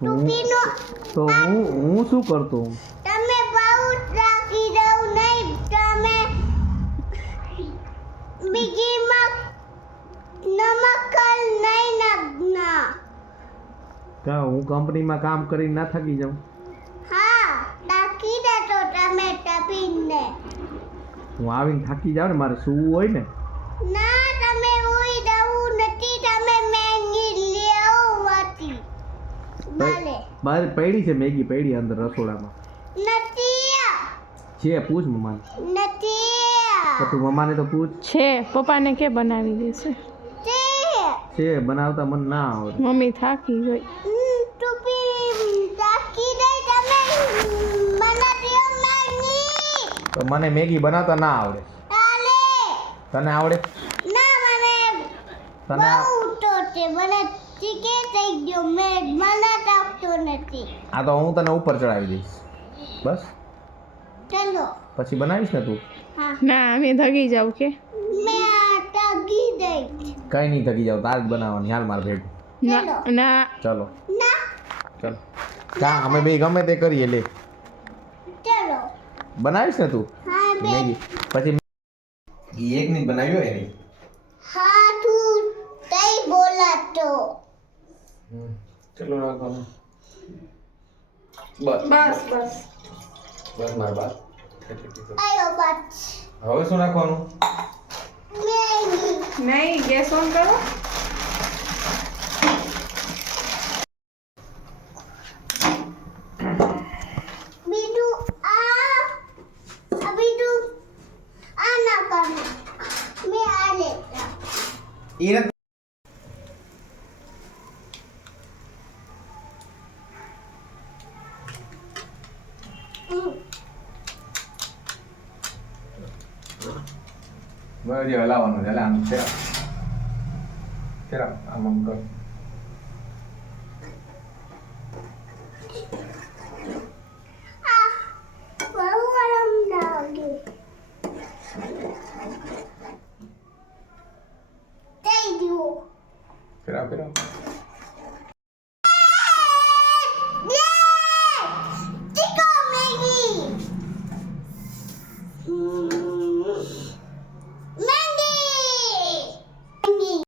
ટોપીનો તો હું શું કરતો? તમે પાઉચ રાખી દઉં નહીં તમે બીજીમાં નમક નહીં નાખના. કા હું કંપનીમાં કામ કરીને ના થાકી જાઉં? હા નાખી દેજો તમે ટપીને. હું આવીને થાકી જાઉં ને, મારે સૂવું હોય ને. ના તમે ઉઈ દઉં નથી તમે મેગી લેવાતી. ભલે બહાર પડી છે મેગી, પડી અંદર રસોડામાં નથી છે. પૂછ મમ્માને. નથી તો તું મમ્માને તો પૂછ. છે પપ્પાને કે બનાવી દેશે. છે બનાવતા મને ના આવડે. મમ્મી થાકી ગઈ. ટોપી રાખી દે તમે મને દિયો મેગી. તો મને મેગી બનાવતા ના આવડે. ચાલે તને આવડે? ના મને તને બહુ તો છે મને ચીકે થઈ ગયો મેં મને આવતો નથી. આ તો હું તને ઉપર ચડાવી દઈશ બસ. ચલો પછી બનાવીશ ને તું? હા ના અમે થકી જાવ કે. મેં આ ટગી દઈ. કઈ નહીં થકી જાવ, તાર જ બનાવવાની. હાલ માર ભેગું. ના ના ચલો ના ચલો. કા અમે બે ગમે તે કરીએ. લે ચલો બનાવીશ ને તું હા બે મેગી? પછી એક ની બનાવી હોય નહીં. હા તું તઈ બોલાતો. ચલો રાખવાનું. બસ બસ બસ માર બાપ. આયો બચ હવે શું નાખવાનું? મેગી નહીં ગેસ ઓન કરો. બીજું આ બીજું આ ના કરું મેં આ લેતા. એને હલાવવાનું છે. આમ છે આમ આમ કર.